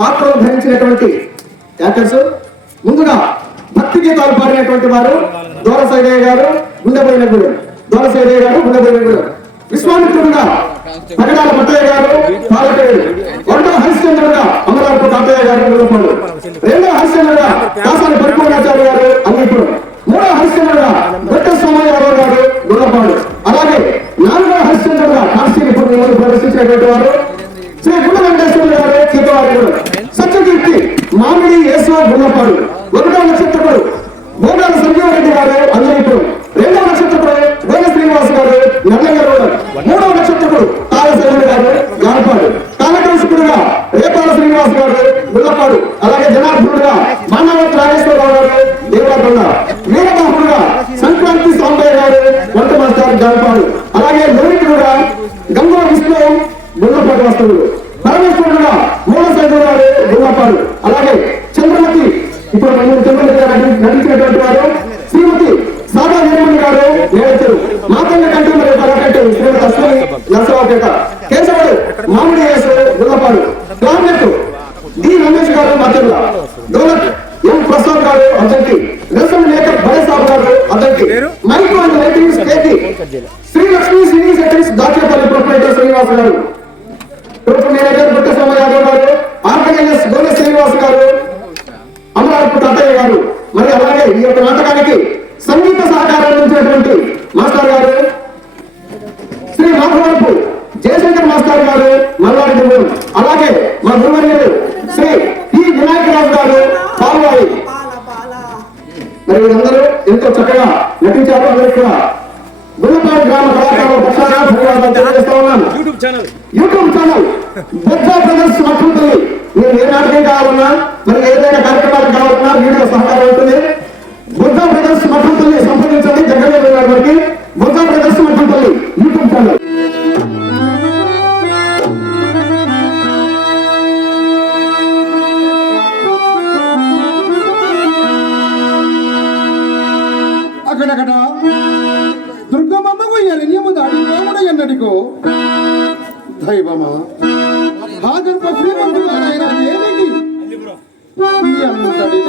పాత్రలు ధరించినటువంటి యాక్టర్స్ ముందుగా భక్తి గీతాలు పాడినటువంటి వారు దోరసైదయ్య గారు గుండెపోయినగూడెం, దోరసైదయ్య గారు గుండెపోయినగూడెం. విశ్వామిత్రుడుగా పగడాల పట్టయ్య గారు పాలకేడు, రెండవ హరిశ్చంద్రుడుగా అమరావతి తాతయ్య గారు గుల్లపాడు, రెండవ హరిశ్చంద్రుడుగా కాసాని పరిపూర్ణాచార్య గారు అల్లీపురం, మూడవ హరిశ్చంద్రుడుగా దొట్ట సోమయ్యారావు గారు గుల్లపాడు, అలాగే నాలుగవ హరిశ్చంద్రుడుగా కాశీపురం ప్రదర్శించినటువంటి వారు శ్రీ గుండ వెంకటేశ్వర గారు చీతవారిగూడెం, సత్యకీర్తి మామిడి యేసు గుల్లపాడు, ఒకటవ నక్షత్రుడు భోగాల సంజీవరెడ్డి గారు అల్లీపురం, రెండవ నక్షత్రుడు వేద శ్రీనివాస్ గారు నల్లగరూడెం, మూడవ నక్షత్రుడు తారశైలి గారు గానపాడు, కాలకృష్ణుడుగా రేపాల శ్రీనివాస్ గారు గుల్లపాడు, అలాగే జనార్దనుడుగా మానవత్ రాజేశ్వరరావు గారు దేవరకొండ, వీరబాహుడుగా సంక్రాంతి సాంబయ్య గారు వంట మాస్టర్ గానపాడు, అలాగే లోహితుడుగా గంగో విష్ణు గుల్లపాడు వస్తువులు, పరమేశ్వరుడుగా మూలశేఖర్ గారు గుల్లపాడు, అలాగే చంద్రమతి ఇప్పుడు చంద్రమతి గారు నటించినటువంటి వారు శ్రీమతి సాదా వీరమణి గారు నేడచరు, మాతంగ కంటి మరియు కళాకంటి శ్రీమతి అశ్వని నరసరావుపేట, కేశవుడు మామిడి యేసు గుల్లపాడు, క్లార్నెట్ డి రమేష్ గారు మధ్యల, డోలక్ ఎం ప్రసాద్ గారు అద్దంకి, రసం మేకప్ భయసాబ్ గారు Addanki, micro and lightings KT Sri Lakshmi cine settings Dachepalli proprietor Srinivas గారు, గ్రూప్ మేనేజర్ బుట్ట సోమయాదవ్ గారు, ఆర్గనైజర్స్ గోనె శ్రీనివాస్ గారు, అమరావతి తాతయ్య గారు, మరి అలాగే ఈ యొక్క నాటకానికి సంగీత సహకారం అందించినటువంటి మాస్టర్ గారు శ్రీ మాధవరపు జయశంకర్ మాస్టర్ గారు మల్లారెడ్డి, అలాగే మా గురువర్యులు శ్రీ పి వినాయకరావు గారు పాల్వాయి. మరి వీరందరూ ఎంతో చక్కగా నటించారు. అందరూ కూడా గుల్లపాడు గ్రామ కళాకారుల పక్షాన ధన్యవాదాలు తెలియజేస్తా ఉన్నాను. YouTube channel Bojja brothers Mattampalli, మీరు ఏ నాటకం కావాలన్నా మరి ఏదైనా కార్యక్రమాలు కావాలన్నా వీడియో సహకారం ఉంటుంది. బొజ్జా బ్రదర్స్ మఠంపల్లి సంప్రదించండి. దగ్గరలో వారికి Bojja brothers Mattampalli YouTube channel. అక్కడక్కడ దుర్గమ్మకు ఎనియము దాడి దేవుడు ఎన్నటికో దైవమా హాజరు శ్రీమంతుడైన దేవికి ఎంతటి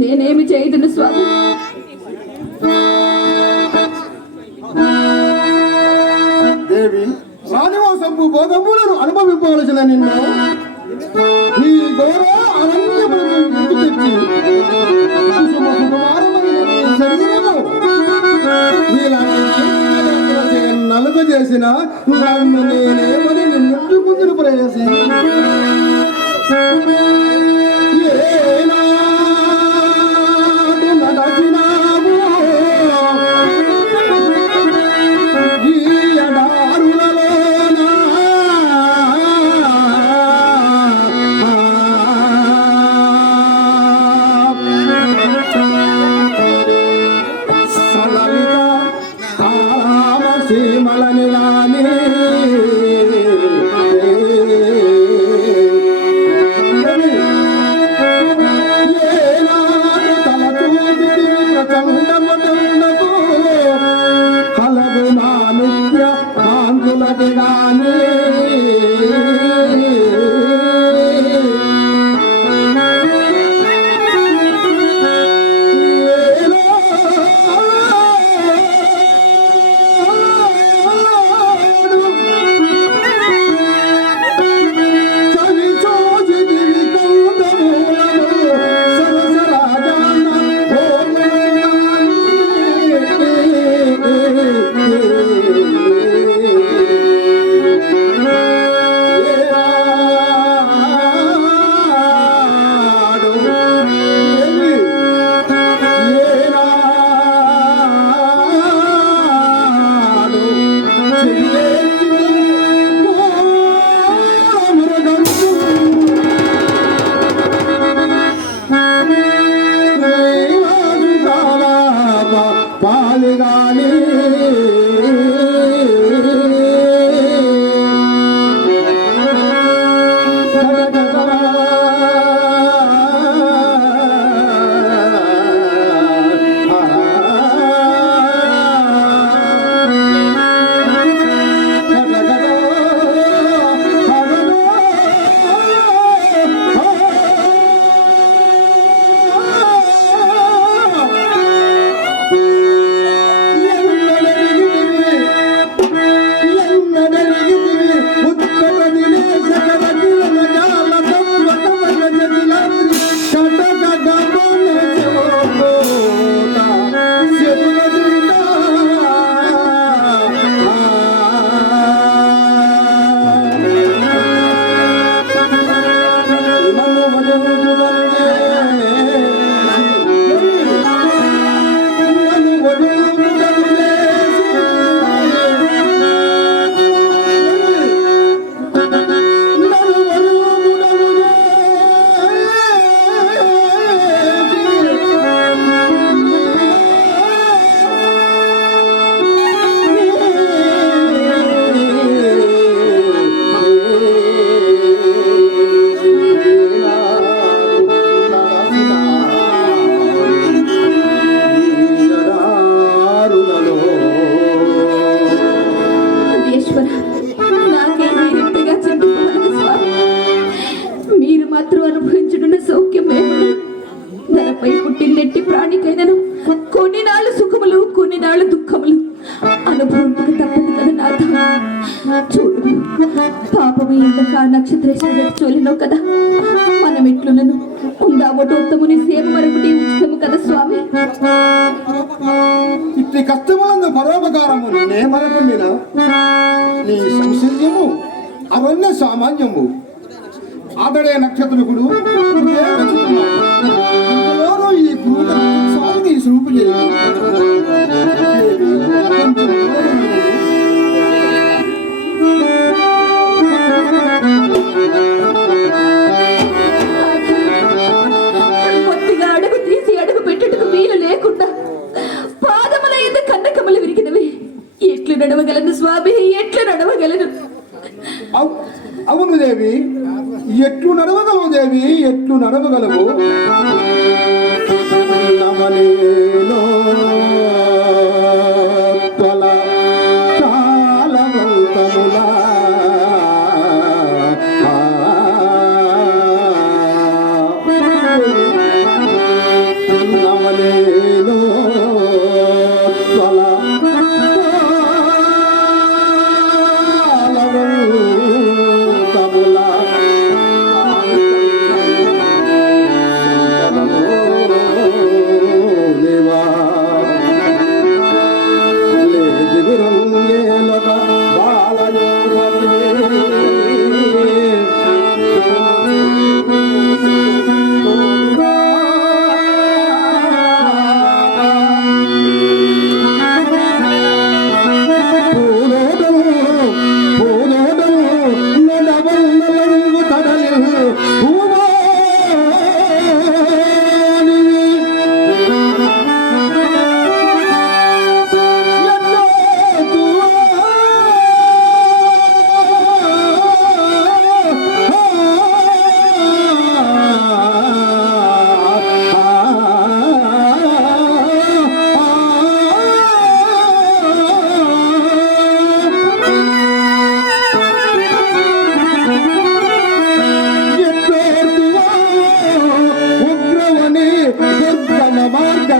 నేనేమి చేయదును స్వామి. దేవి రానివాసంపు భోగములను అనుభవింపవలసిన నిన్ను ఈ ఘోర అరణ్యములను తెచ్చి చేసిన నన్ను నేనేమని నిన్ను ముందుకు ప్రవేశి ఏనాడు నడచినావు ఈ ఎడారులలోన సలలిత కామసీమలని రాని ఏనాడు తలచూపితివి ప్రచండముండకు కలదు మానుష్య కాంతులకి గాని పాలిగాని చూడు పాపము ఇంతక నక్షత్రేశ్వరుడు చోలినో కదా మనం ఎట్లునను ఉందామటోత్తముని సేవ మరొకటి ఉచితము కదా స్వామి. ఇట్టి కష్టములందు పరోపకారము నే మరకుండిన నీ సంశయము అవన్నీ సామాన్యము. అతడే నక్షత్రకుడు ఇంతలోనూ ఈ గురువు స్వామిని స్వరూపు పొత్తిగా అడుగు తీసి అడుగు పెట్టుటకు వీలు లేకుండా పాదముల యందు కన్నకములు విరిగినవి. ఎట్లు నడవగలను స్వామి, ఎట్లు నడవగలను? అవును దేవి, ఎట్లు నడవగలవు దేవి, ఎట్లు నడవగలవు? నమలేలో తొల కాలవంతములా నమలేలో తొల కాలవంతములా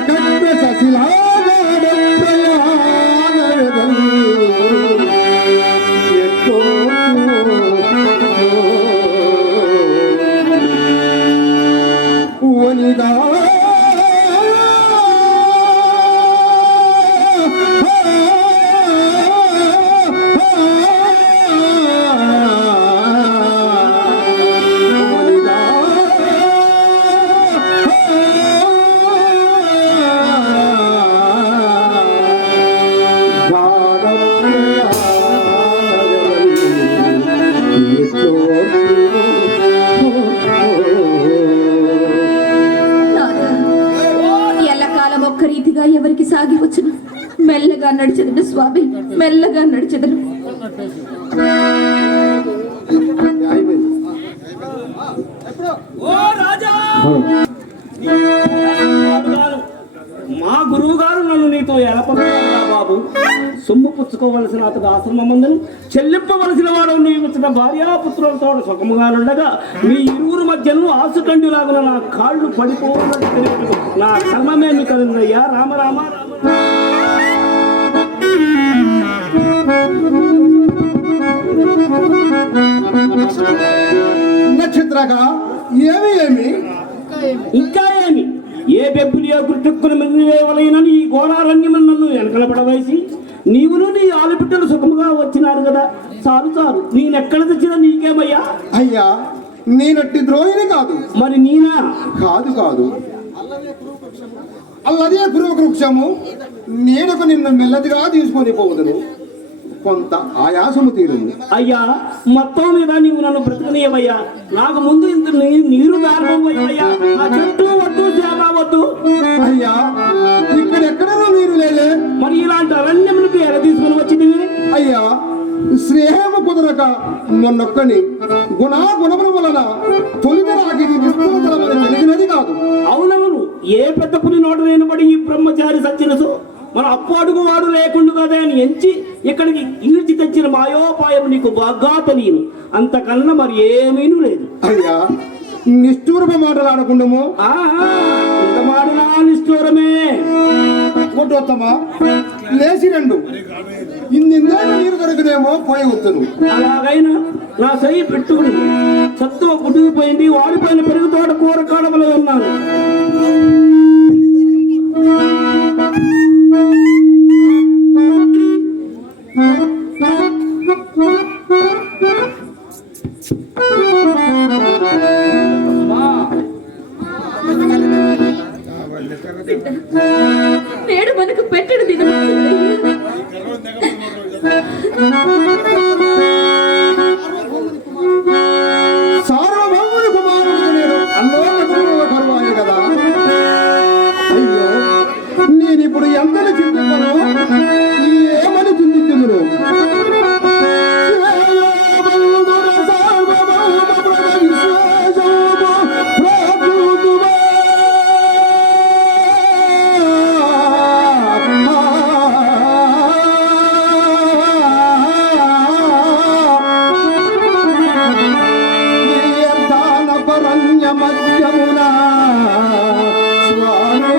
ಕಟ್ಟ ಸಸಿಲಾಗಾಡ ಪ್ರಯಾಣವೆದಲು ಎಷ್ಟೋ ವನಿದಾ ఎల్లకాలం ఒక్క రీతిగా ఎవరికి సాగి వచ్చును మెల్లగా నడిచెదడు స్వామి, మెల్లగా నడిచెదడు. ఓ రాజా, మా గురువు గారు నన్ను నీతో ఎలపగలరా బాబు? సొమ్ము పుచ్చుకోవలసిన అతడు ఆశ్రమమందును చెల్లింపవలసిన వాడు నీవిచ్చిన భార్యాపుత్రులతో సుఖముగా ఉండగా మీ ఇరువురు మధ్యను ఆసుకండిలాగున నా కాళ్ళు పడిపోవాలని తెలియదు. నా కర్మమేమి కదయ్యా. రామ రామ నక్షత్రగా ఏమి ఇంకా ఏమి? ఏ బెబ్బులి గుర్తుక్కుని మిగిలివేవలైనని ఈ ఘోరారణ్యమని నన్ను వెనకల పడవేసి నీవును నీ ఆలుబిడ్డలు సుఖముగా వచ్చినారు కదా. చాలు చాలు, నేనెక్కడ తెచ్చినా నీకేమయ్యా? అయ్యా, నేనట్టి ద్రోహిని కాదు. మరి నీనా? కాదు అల్లదే పురువృక్షము. నేనొక నిన్ను మెల్లదిగా తీసుకొని పోదును, కొంత ఆయాసము తీరుంది. అయ్యా, మొత్తం మీద నీవు నన్ను బ్రతకనీయమయ్యా. నాకు ముందు ఇంత నీరు దారిపోయ్యా. ఆ చెట్టు వద్దు, చేమ వద్దు. అయ్యా, ఇక్కడెక్కడో మీరు లేలే. మరి ఇలాంటి అరణ్యములకు ఎలా తీసుకుని వచ్చింది? అయ్యా, శ్రేయమ కుదరక మొన్నొక్కని గుణముల వలన తొలిత రాకి విస్తృతమని తెలిసినది కాదు. అవునవును, ఏ పెద్ద పులి నోట లేనబడి ఈ బ్రహ్మచారి సచ్చినసు మన అప్పు అడుగు వాడు లేకుండా కదా అని ఎంచి ఇక్కడికి ఈడ్చి తెచ్చిన మాయోపాయం నీకు బాగా తెలియను. అంతకన్నా మరి ఏమీనూ లేదు. అయ్యా, నిష్ఠూరమ మాటలాడకుండము. ఇంత మాటలా నిష్ఠూరమే. కొట్టొత్తమా లేచి రెండు ఇందే నీరు దొరికినేమో పోయి వస్తును. అలాగైనా నా సై పెట్టుకుని సత్తువ పుట్టుకుపోయింది. వాడిపోయిన పెరుగు తోట కూర కాడవలో ఉన్నాను. నేడు మనకు పెట్టడు దినం. సార్వభౌముని కుమారుడు నేను అన్నోన్నతముల కరువాయి కదా. అయ్యో, నేనిప్పుడు ఎంతని చింతించను, ఏమని చింతించుదును? మధ్యమున స్వామి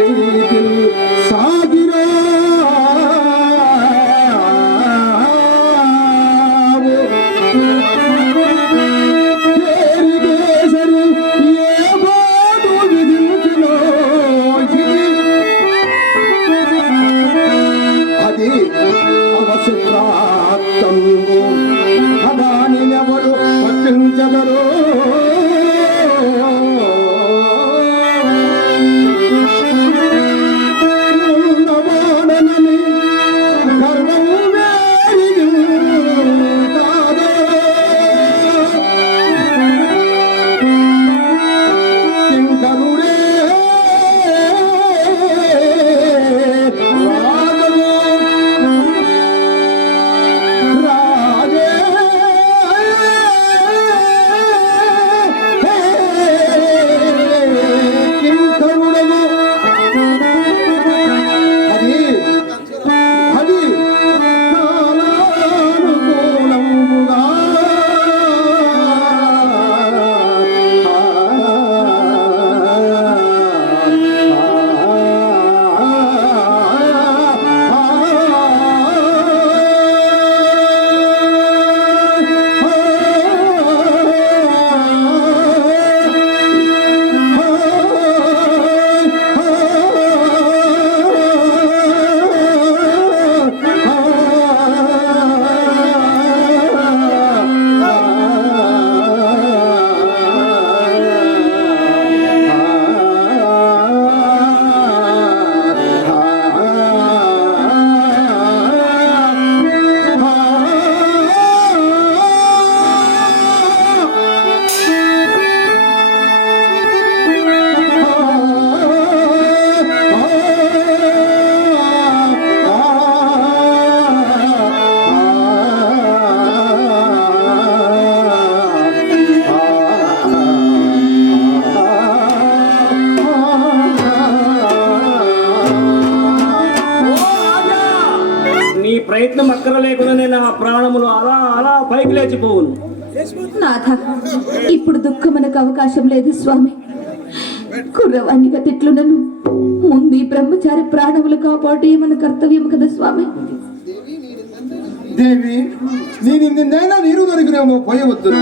రీతి సాగిరా అదానినెవరు పట్టించదరు ఉన్నవాడనని గర్వము వేరిగి కాదో కింకరుడే ప్రయత్నం అక్కర లేకుండానే నా ప్రాణములు అలా అలా పైకి లేచిపోవును. నాథ, ఇప్పుడు దుఃఖమునకు అవకాశం లేదు స్వామి. కుర్రవాణిగా తిట్లునను ముందు ఈ బ్రహ్మచారి ప్రాణములు కాపాడు మన కర్తవ్యం కదా స్వామి. దేవి నేను నిన్నైనా నీరు దొరికినేమో పోయవద్దు.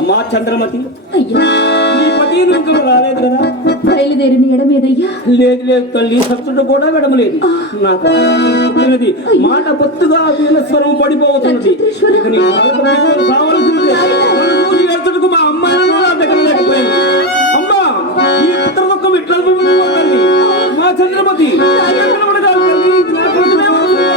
అమ్మా చంద్రమతి, అయ్యా, నీ పతి ఇంకా రాలేదు కదా? బయలుదేరిన ఎడమేదయ్యా? లేదు లేదు తల్లి, సత్తుడు కూడా విడమలేదు. నాకు పుట్టినది మాట పొత్తుగా వీణస్వరం పడిపోతున్నది. ఇక నీ కళ్ళకు పిల్లలు కావాల్సిందే. నలుగురి ఎత్తుడుకు మా అమ్మాయిని నా దగ్గర లేకపోయింది. అమ్మా, ఈ పుత్ర దుఃఖం ఇట్లా అనుభవించుకోవాలి. మా చంద్రమతి తల్లి, నా కోసమే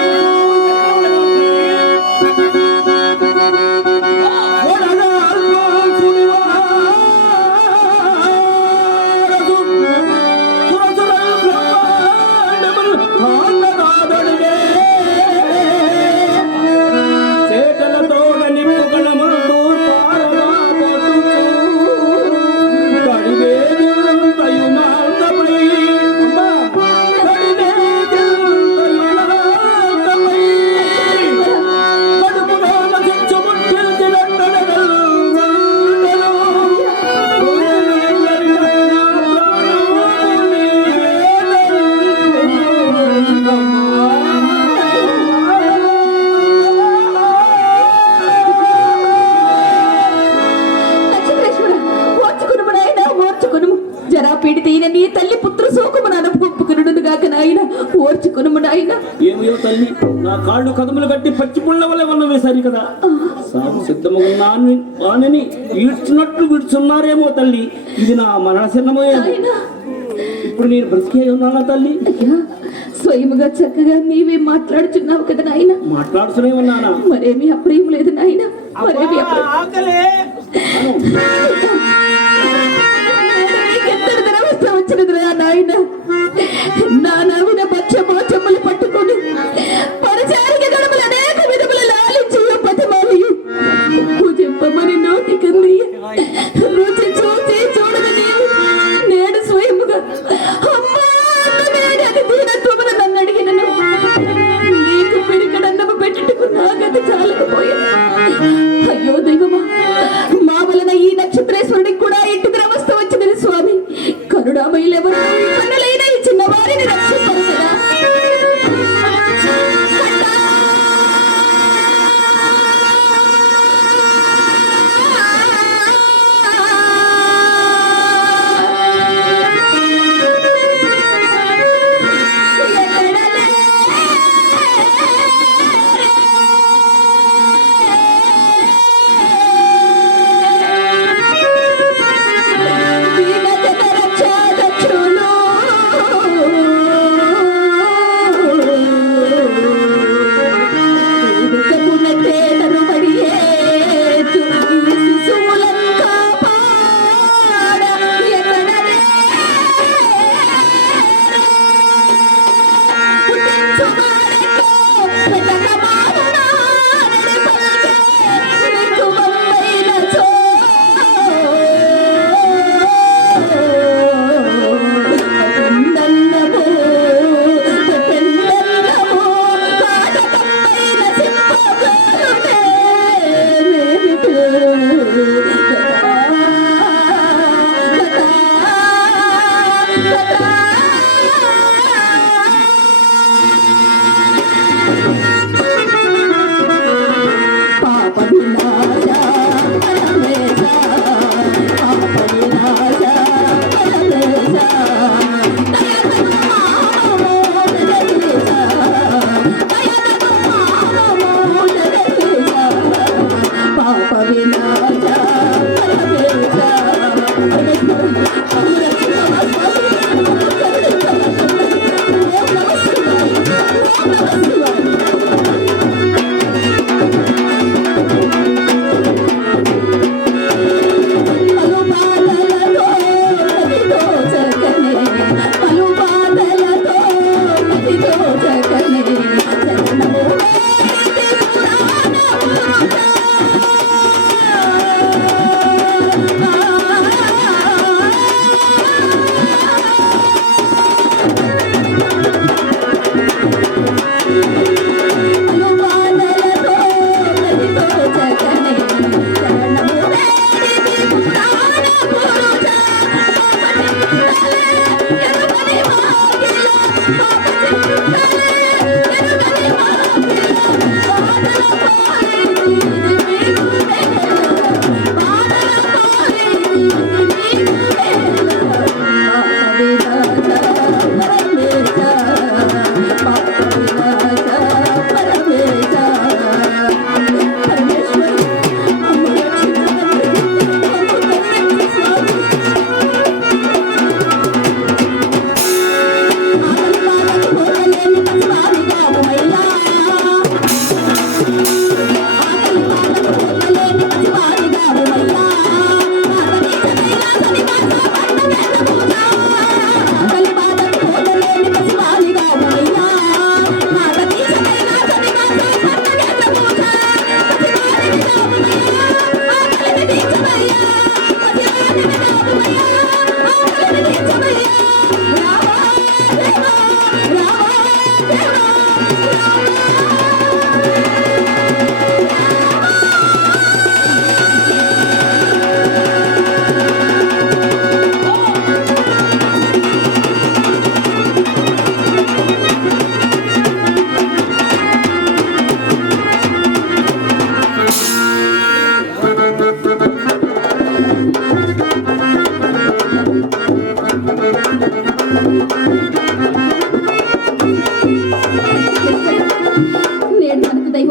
పీడితే నీ తల్లి పుత్ర శోకమును అనుభూపుకు నాయన ఓర్చుకునము నాయన. ఏమయ్యో తల్లి, నా కాళ్ళు కదములు కట్టి పచ్చి పుల్ల వల్ల వల్ల వేశారు కదా. సాగు సిద్ధముగా వాణిని ఈడ్చున్నట్లు విడుచున్నారేమో తల్లి. ఇది నా మరణ చిన్నమో. ఇప్పుడు నేను బ్రతికే ఉన్నానా తల్లి? అయ్యా, స్వయముగా చక్కగా నీవే మాట్లాడుచున్నావు కదా నాయన. మాట్లాడుతూనే ఉన్నానా? మరేమి అప్రియం లేదు నాయన, మరేమి వచ్చినదిరా నాయన. నా నవ్విన పచ్చమోచములు పట్టుకొని పరిచారిక గడపలు అనేక విధముల లాలించి పతిమాలయు పూజింపమని నోటికంది రుచి చూసి చూడని నీవు నేడు స్వయముగా అమ్మా అది దీనత్వమును నన్ను అడిగినను. నీకు పిడికడన్నము పెట్టుటకు నా గతి చాలకపోయాను. అయ్యో దైవమా, మా వలన ఈ నక్షత్రేశ్వరుడికి కూడా ఇంటికి రవస్థ వచ్చినది స్వామి. కరుణామయులెవరు కన్నులైన ఈ చిన్నవారిని రక్షిస్తారు కదా.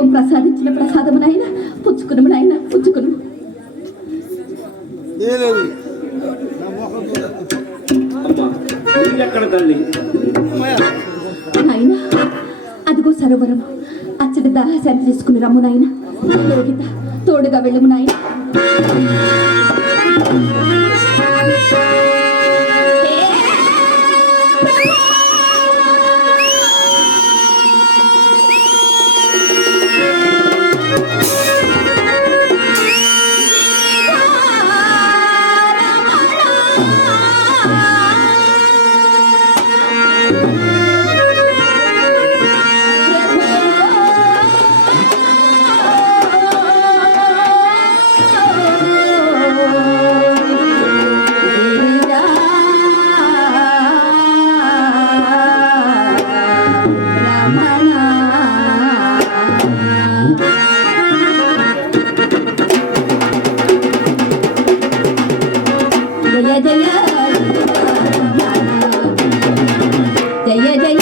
దైవం ప్రసాదించిన ప్రసాదము నాయన పుచ్చుకును నాయన పుచ్చుకును. ఎక్కడ తల్లి? నాయన అదిగో సరోవరం, అచ్చడి దాహాశాన్ని తీసుకుని రమ్ము నాయన. లోహిత తోడుగా వెళ్ళము నాయన. జయ జయ జయ జయ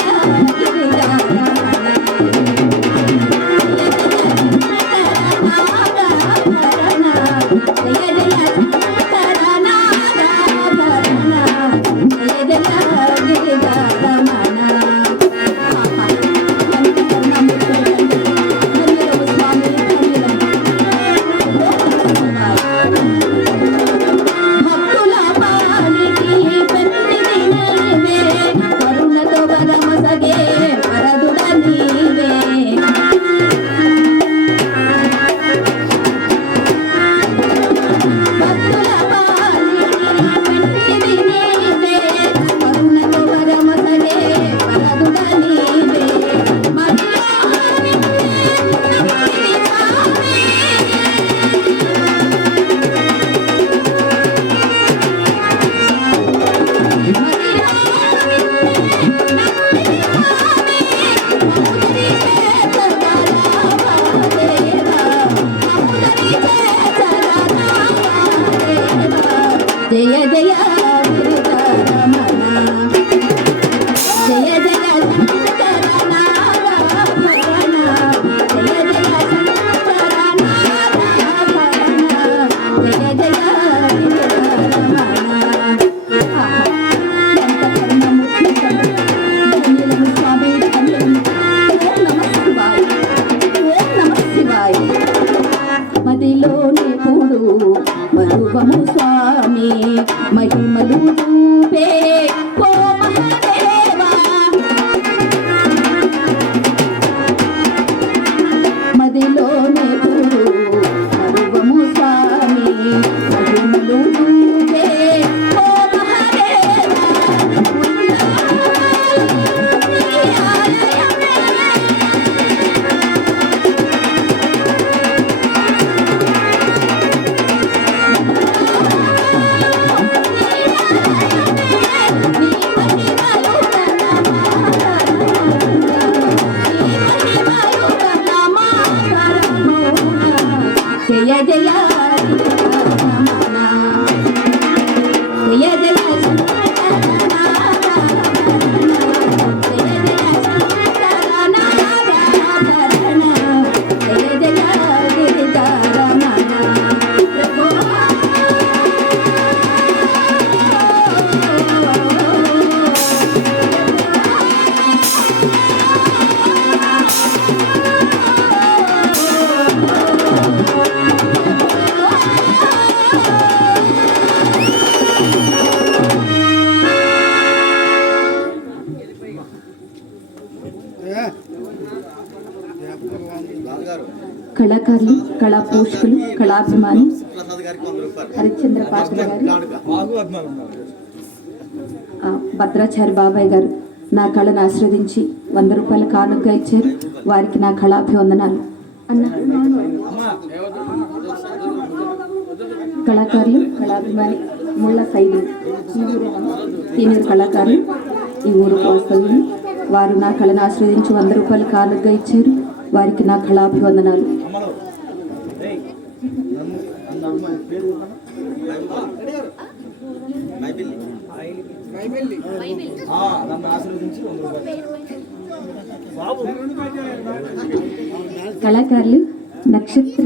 మదిలోని పూడు మధువము స్వామి మహిమలు చూపే ఓ మహాదేవా. మదిలోని పూడు మధువము స్వామి మహిమలు చూపే ఓ మహాదేవా. జయ జయ జయ జయ కళాకారులు, కళా పోషకులు, కళాభిమాని హరిశ్చంద్ర పాత్ర గారు, భద్రాచారి బాబాయ్ గారు నా కళను ఆశ్రవదించి 100 రూపాయల కానుకగా ఇచ్చారు. వారికి నా కళాభివందనాలు. కళాకారులు, కళాభిమాని ముళ్ళ సైదు సీనియర్ కళాకారులు, ఈ ఊరు వాస్తవ్యులు. వారు నా కళను ఆశ్రవదించి 100 రూపాయల కానుకగా ఇచ్చారు. వారికి నా కళాభివందనాలు. నన్ను ఆశీర్వదించి కళాకారులు నక్షత్ర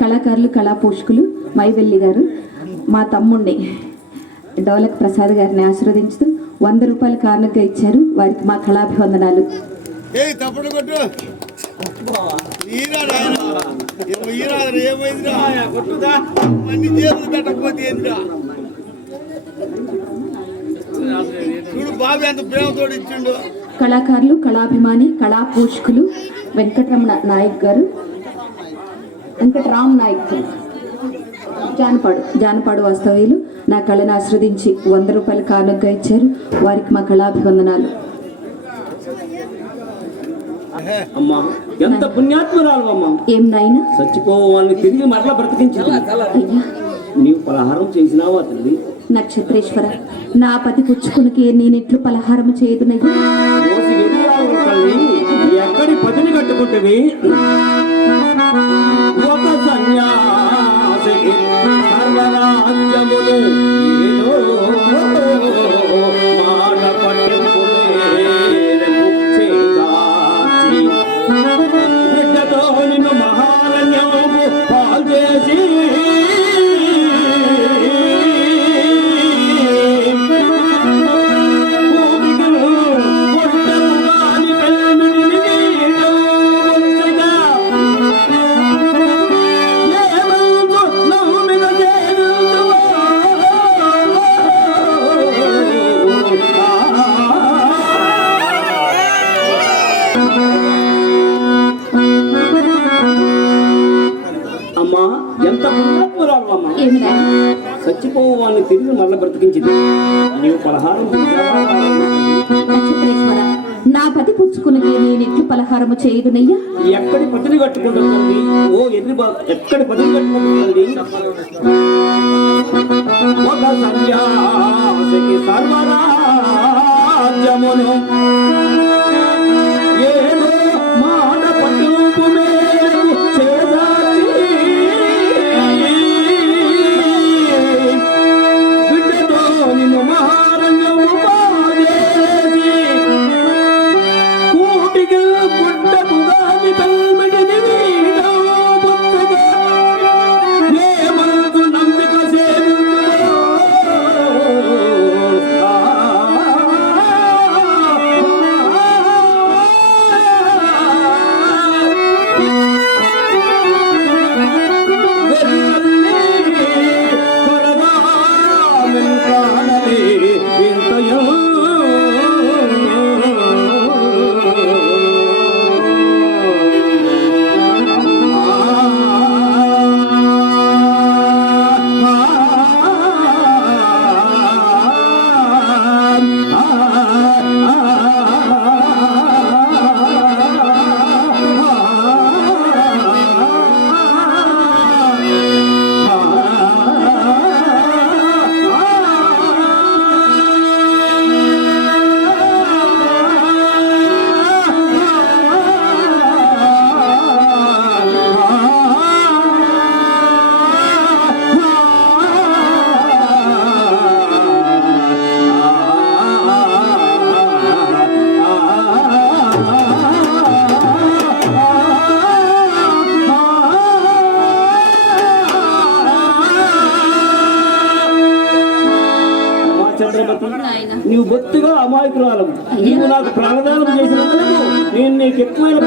కళాకారులు కళా పోషకులు మైవెల్లి గారు మా తమ్ముణ్ణి డోలక్ ప్రసాద్ గారిని ఆశీర్వదించుతూ 100 రూపాయలు కానుకగా ఇచ్చారు. వారికి మా కళాభివందనాలు. కళాకారులు కళాభిమాని కళా పోషకులు వెంకటరామ్ నాయక్ జానపాడు వాస్తవ్యులు నా కళను ఆశ్రదించి 100 రూపాయలు కానుకగా ఇచ్చారు. వారికి మా కళాభివందనాలు. అమ్మా ఎంత పుణ్యాత్మురాలు అమ్మా. ఏం నాయన? చచ్చిపోవాలని తిరిగి మరలా బ్రతికించావు. అయ్యా నీవు పలహారం చేసినావా తల్లి? నక్షత్రేశ్వర, నా పతి పుచ్చుకునికి నేనెట్లు పలహారం చేయదునయ్యా. ఎక్కడి పతిని కట్టుకుంటేవి ఒక సన్యాసికి సర్వరాజ్యమును ఏదో మాట పట్టింపు బిడ్డతో నిన్ను మహారణ్యము పాల్చేసి ఎంత పుణ్యాత్మురాలు అమ్మా. చచ్చిపోవాలని తిరిగి మళ్ళీ బ్రతికించింది. నీవు పలహారం నక్షత్రేశ్వర, నా పతి పుచ్చుకునికి నేనెట్లు పలహారము చేయదునయ్యా. ఎక్కడి పతిని కట్టుకుంటుంది? ఓ ఎక్కడి పతిని కట్టుకుంటుంది? ఒక సన్యాసికి సర్వరాజ్యమును ఏదో మాట పట్టింపు మేరకు చేదాచి బిడ్డతో నిన్ను మహారణ్యము పాలేసి కూటికి పుట్టకు గాని తల్మిడిని వీడో పుట్టగా ఏ మనసు నమ్మిక సేవించుదో. నీవు బొత్తిగా అమాయకురాలు. నీవు నాకు ప్రాణదానం చేసినందుకు నేను నీకు ఎక్కువైన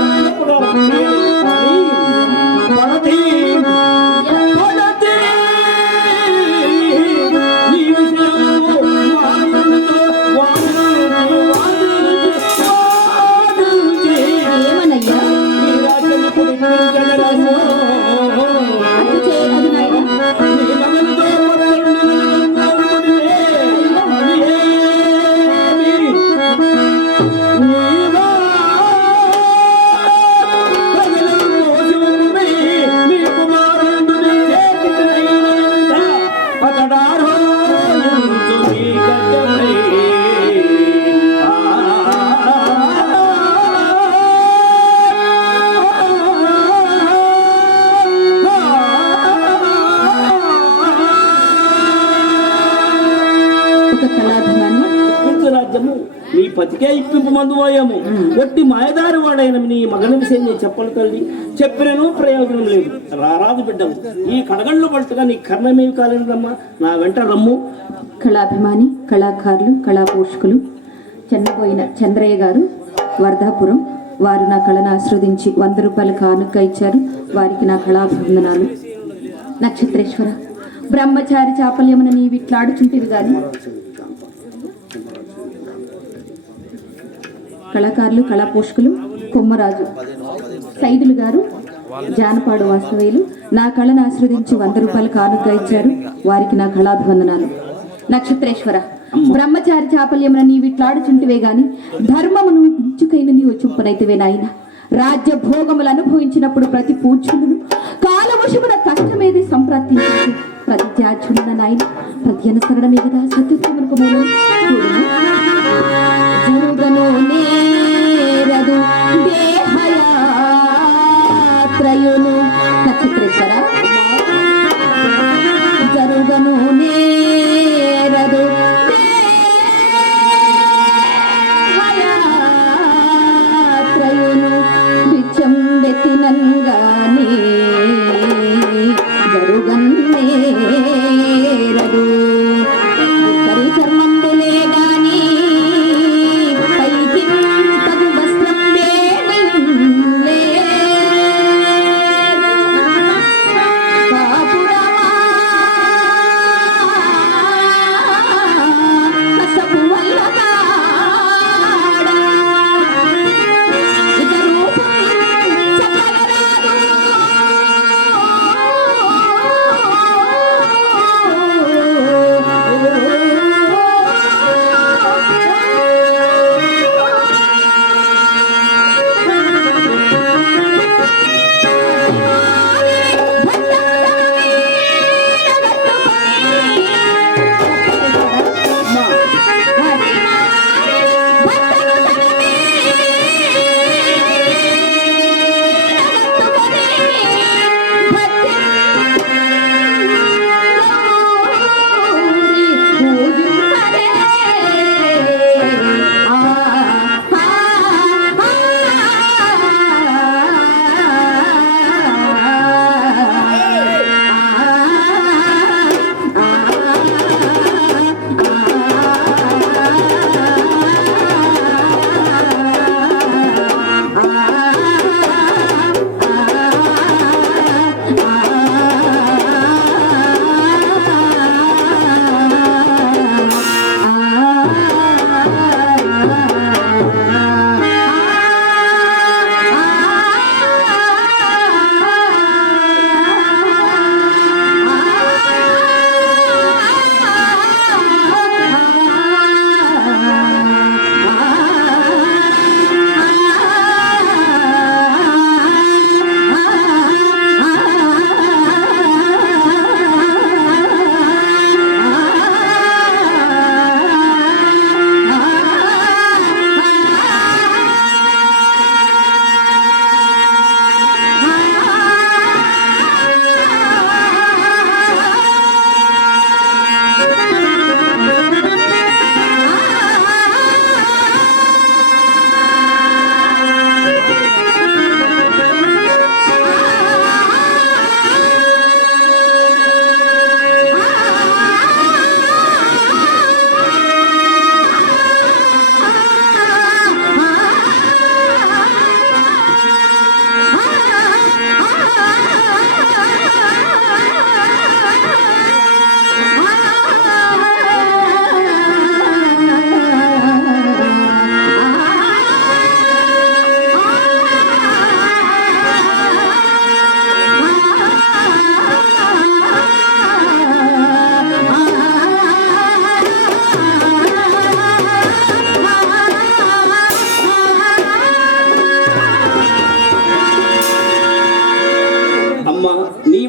పతికే ఇప్పింపు మందు పోయాము. వట్టి మాయదారి వాడైన నీ మగన విషయం నేను చెప్పను తల్లి, చెప్పినను ప్రయోజనం లేదు. రారాదు బిడ్డము, ఈ కడగళ్ళు పట్టుగా నీ కర్ణమేమి కాలేదమ్మా, నా వెంట రమ్ము. కళాభిమాని, కళాకారులు, కళా పోషకులు చెన్నపోయిన చంద్రయ్య గారు, వర్ధాపురం, వారు నా కళను ఆస్వాదించి 100 రూపాయల కానుక ఇచ్చారు. వారికి నా కళాభివందనాలు. నక్షత్రేశ్వర, బ్రహ్మచారి చాపల్యమున నీ విట్లాడుచుంటివి గాని కళాకారులు, కళా పోషకులు కొమ్మరాజు సైదులు గారు, జానపాడు వాస్తవ్యులు నా కళను ఆస్వాదించి 100 రూపాయల కానుక ఇచ్చారు. వారికి నా కళాభివందనాలు. నక్షత్రేశ్వర, బ్రహ్మచారి చాపల్యమున నీ విట్లాడుచుంటివే గాని ధర్మమును ఇంచుకైన నీవు చూపనైతివే నాయన. రాజ్య భోగములు అనుభవించినప్పుడు ప్రతి పూజ్యులను కాలవశమున కష్టమేది సంప్రాప్తించి ప్రతి త్యాజ్యున్న నాయన ప్రతి అనుసరణమే కదా సత్యత్వమునకు మూలం. జరుగను నేరదు దేహయాత్రయును. నక్షత్రేశ్వర, జరుగను నేరదు దేహయాత్రయును బిచ్చం వెతినంగానే జరుగన్నేరదు చర్మంబులే గాని పైకి తగు వస్త్రం వేలే కాపుడవా కసపు వల్లగాడా ఇక రూపం చెప్పగరాదు.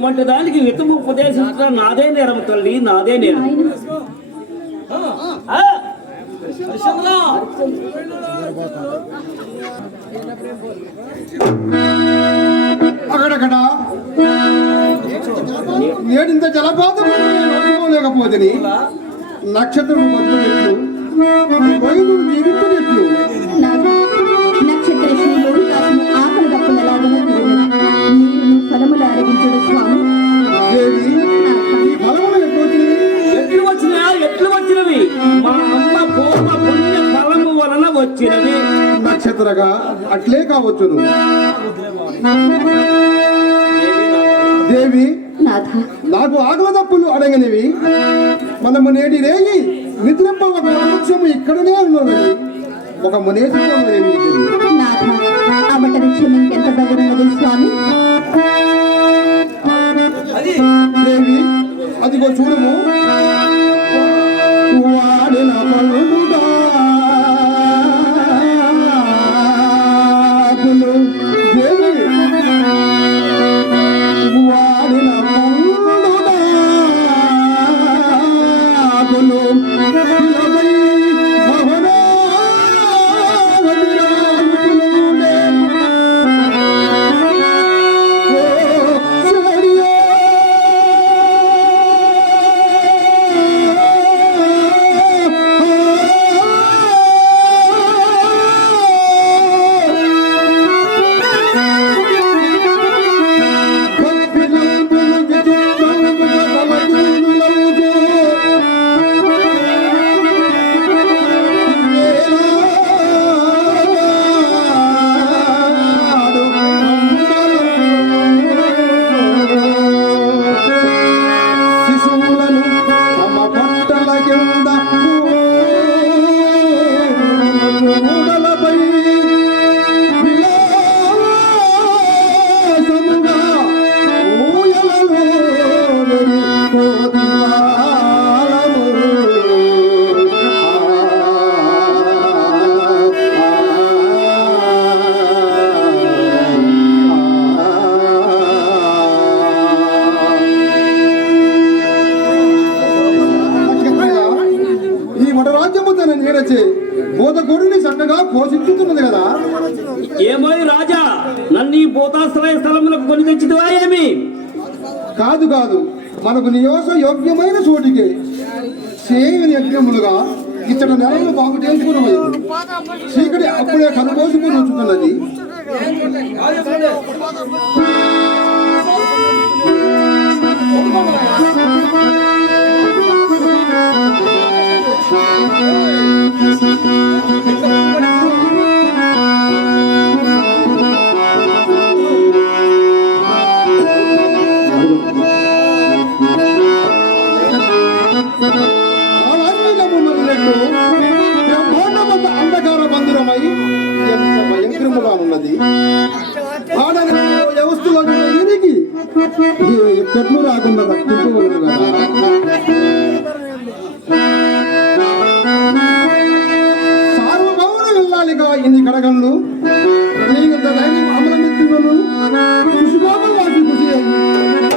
వంటి దానికి వితము ఉపదేశించడం నాదే నేరం తల్లి, నాదే నేరం. అక్కడక్కడ నేడింత జలపాతం నడుచుకోలేకపోతే నక్షత్రం బతుకునెట్లు వైద్యుడు జీవించినట్లు అనగా అట్లే కావచ్చును. దేవి, నాథ, నాకు ఆకలి తప్పులు అడగనివి. మనము నేటి రేగి నిద్రింప ఒక వృక్షము ఇక్కడనే ఉన్నది. ఒక మునేసి నాథ, అమట విషయం ఇంకెంత దగ్గరున్నది స్వామి. దేవి, అదిగో చూడము. వాడిన పలుడుగా దేవి, వాడిన పలుడుగా బోధగొడిని చక్కగా పోషించుతున్నది కదా. ఏమో రాజా, నన్ను ఈ భూతాశ్రయ స్థలములకు కొని తెచ్చిదివా ఏమి? కాదు కాదు, మనకు నియోజ యోగ్యమైన చోటికి చేయని యజ్ఞములుగా ఇతడు నెలలు బాగు చేసుకుని చీకటి అప్పుడే కనుకోసుకుని ఉంచుతున్నది. అంధకార బంధురమై ఎంత భయంకరముగా ఉన్నది. ఆడని వ్యవస్థలో ఇరికి ఎక్కట్లు రాకుండా రక్షించగలను కదా. సార్వభౌములు వెళ్ళాలిగా ఇన్ని కడగళ్ళు. నీకంత ధైర్యం అమలమెత్తులను కృషికోపం వాటి కృషి అయ్యి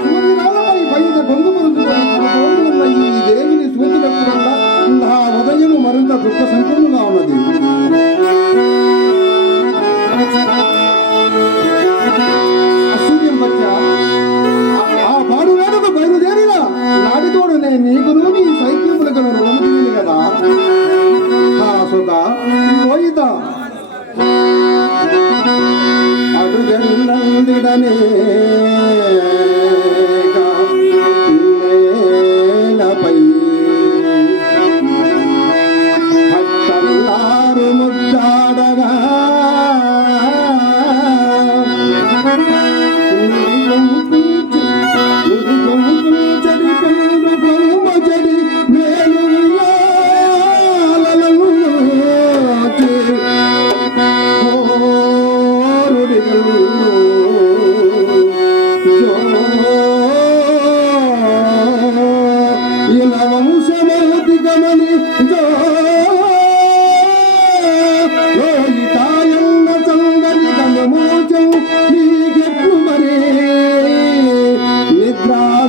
సూర్యనాలపై బయట గొంతు పరుచుకున్న ఈ దేవిని సూచినప్పుడల్లా నా ఉదయం మరింత దుఃఖ సంపూర్ణంగా ఉన్నది. అసూర్యం వచ్చా ఆ పాడు వేడుకు బయలుదేరిన నాటితోడు నేను నీకును నీ సైక్యములకు రుణము తీయను కదా. సుధ లోయిత అడుగెళ్ళందిడనే నేలపై భక్తల్లారు ముద్దాడగా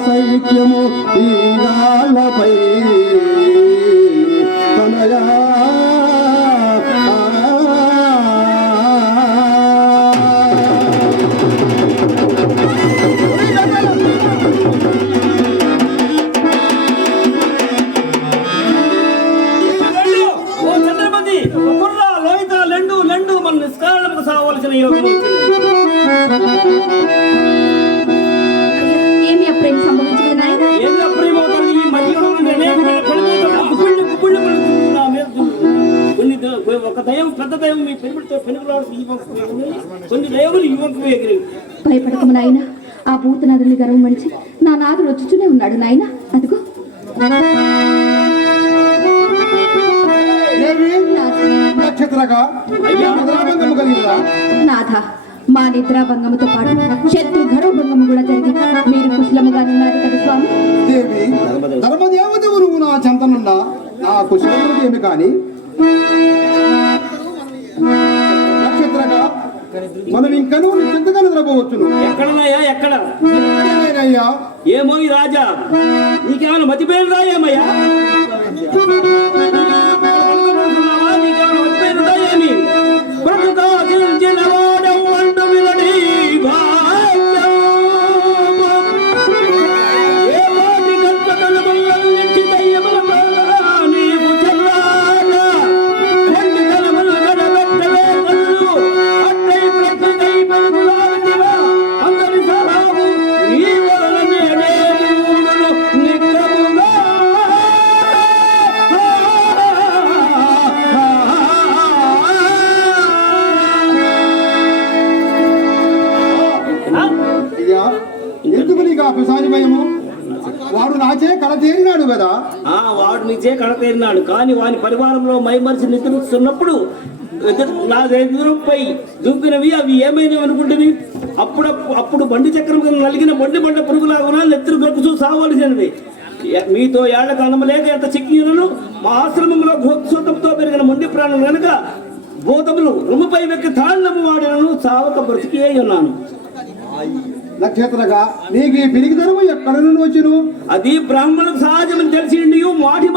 సైక్యము ఈ రాళ్ళపై తనయా చంద్రపతి కుర్రా లోహిత లెండు లెండు మన నిష్కారణకు సావలసిన యోగం ఒక దైవం పెద్ద దైవం మీ పెరుగుతో పెనుగులాడు ఈ వంశం ఎగిరి, కొన్ని దైవములు ఈ వంశం ఎగిరి. భయపడకము నాయన, ఆ భూతనాథుని గర్వం మనిషి నా నాథుడు వచ్చుతూనే ఉన్నాడు నాయన. అదిగో నక్షత్రగా నిద్రాభంగము కలిగినదా? నాథ, మా నిద్రాభంగముతో పాటు శత్రు గర్వభంగము కూడా జరిగి మీరు కుశలముగానున్నారు కదా స్వామి. దేవి ధర్మదేవతవు నువ్వు నా చెంతనున్నా నా కుశలములకు ఏమి కాని నక్షత్రగా మనం ఇంకనూ నిశ్చింతగా నిద్రపోవచ్చును. ఎక్కడనయ్యా ఎక్కడ? ఎక్కడేనయ్యా? ఏమో ఈ రాజా, నీకేమైనా మతిపోయినరా? ఏమయ్యా నీకేమైనా మతిపోయినరా? ఏమి బ్రతుకాచిన వాడెవ్వండు వినడి ఏ వాటి గంటలన్నింటి దయ్యముల నీవు చల్లారా కొన్ని కలములు గడబెట్టలే కళ్ళు అట్టై ప్రతిదై పెరుగులాడివా అందరి సహాము నీ వలన నేనే మూడును నిక్కముగా. అయ్యా ఎందుకు నీకు ఆ పిశాచి భయము? వాడు నాచే కళ తీరినాడు కదా. వాడు నిజే కడతేరినాడు, కానీ వాని పరివారంలో మైమరిచి నిద్రిస్తున్నప్పుడు నా ఎదురుపై దూపినవి అవి ఏమైనా అనుకుంటువి. అప్పుడు బండి చక్రం కింద నలిగిన బండ పురుగులాగునా నెత్తురు గొక్కుచూ సావలసినది. మీతో ఏళ్ల కాలం లేక ఎంత చిక్కినను మా ఆశ్రమంలో గోత్సూతంతో పెరిగిన మొండి ప్రాణులు కనుక భూతములు రుముపై వెక్కి తాండము వాడినను సావక బ్రతికి ఉన్నాను. నక్షత్రగా నీకు ఈ పిరిగితనము ఎక్కడ నుండి వచ్చును? అది బ్రాహ్మణులకు సహజమని తెలిసిండి మాటి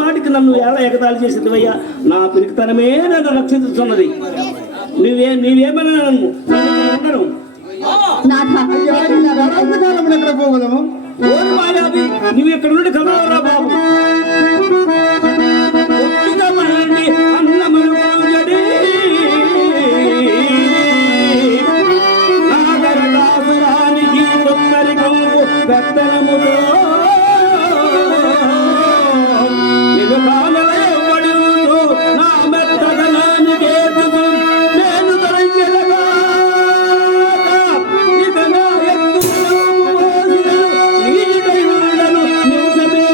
మాటికి నన్ను ఎలా ఎగతాళి చేసిందివయ్యా. నా పిరికితనమే నన్ను రక్షిస్తున్నది. నీవేమన్నా నన్ను ఉండను. కాలం ఎక్కడ పోగలము? ఓరి మాయావి, నువ్వు ఇక్కడ నుండి కదలరా బాబు. అన్నమరుగడి నాగరదాసురానికి తొక్కరికంపు పెత్తనముతో నిన్ను కానలయబడుతూ నా మెత్తదనానికి ఎదుగు నేను తరంగెలగా ఇక నా ఎత్తు నీటిపై ఉండను నిమిషమే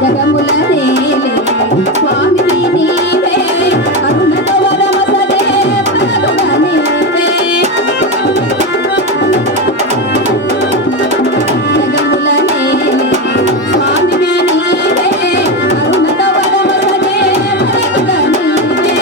జగముల నేలే స్వామి నీవే కరుణతో వరమసలే పరదుడ నీవే జగముల నేలే స్వామి నీవే కరుణతో వరమసలే పరదుడ నీవే